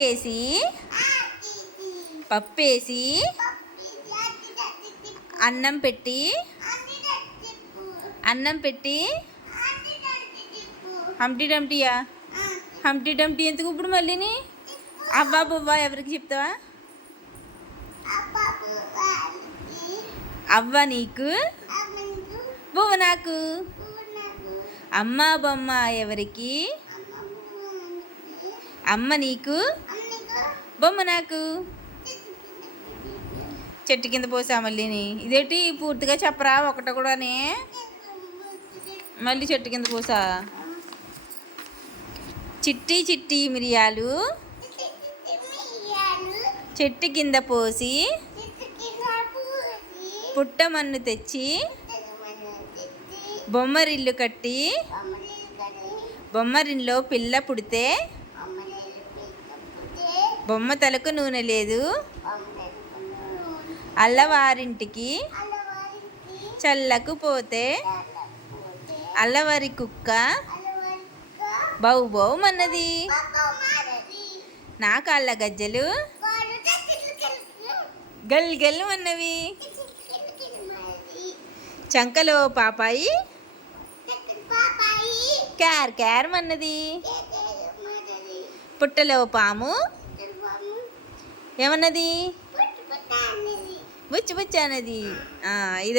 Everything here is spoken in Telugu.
వేసి పప్పేసి అన్నం పెట్టి అన్నం పెట్టి హంప్టీ డంప్టీయా? హంప్టీ డంప్టీ ఎందుకు ఇప్పుడు మళ్ళీని? అవ్వా బువ్వా ఎవరికి చెప్తావా? అవ్వ నీకు? బువ్వ నాకు? అమ్మ బొమ్మ ఎవరికి? అమ్మ నీకు? బొమ్మ నాకు? చెట్టు కింద పోసా మళ్ళీని ఇదేంటి? పూర్తిగా చెప్పరా? ఒకట కూడానే. మళ్ళీ చెట్టు కింద పోసా? చిట్టి చిట్టి మిరియాలు. చెట్టు కింద పోసి పుట్టమన్ను తెచ్చి బొమ్మరిల్లు కట్టి బొమ్మరిల్లో పిల్ల పుడితే బొమ్మ తలకు నూనె లేదు. అల్లవారింటికి చల్లకు పోతే అల్లవారి కుక్క బౌ మన్నది నా కాళ్ళ గజ్జలు గల్ గల్ అన్నవి చంకలో పాపాయి. క్యార్ క్యార్ మన్నది. పుట్టలో పాము. ఏమన్నది? బుచ్చి బుచ్చి అన్నది ఆ, ఇది.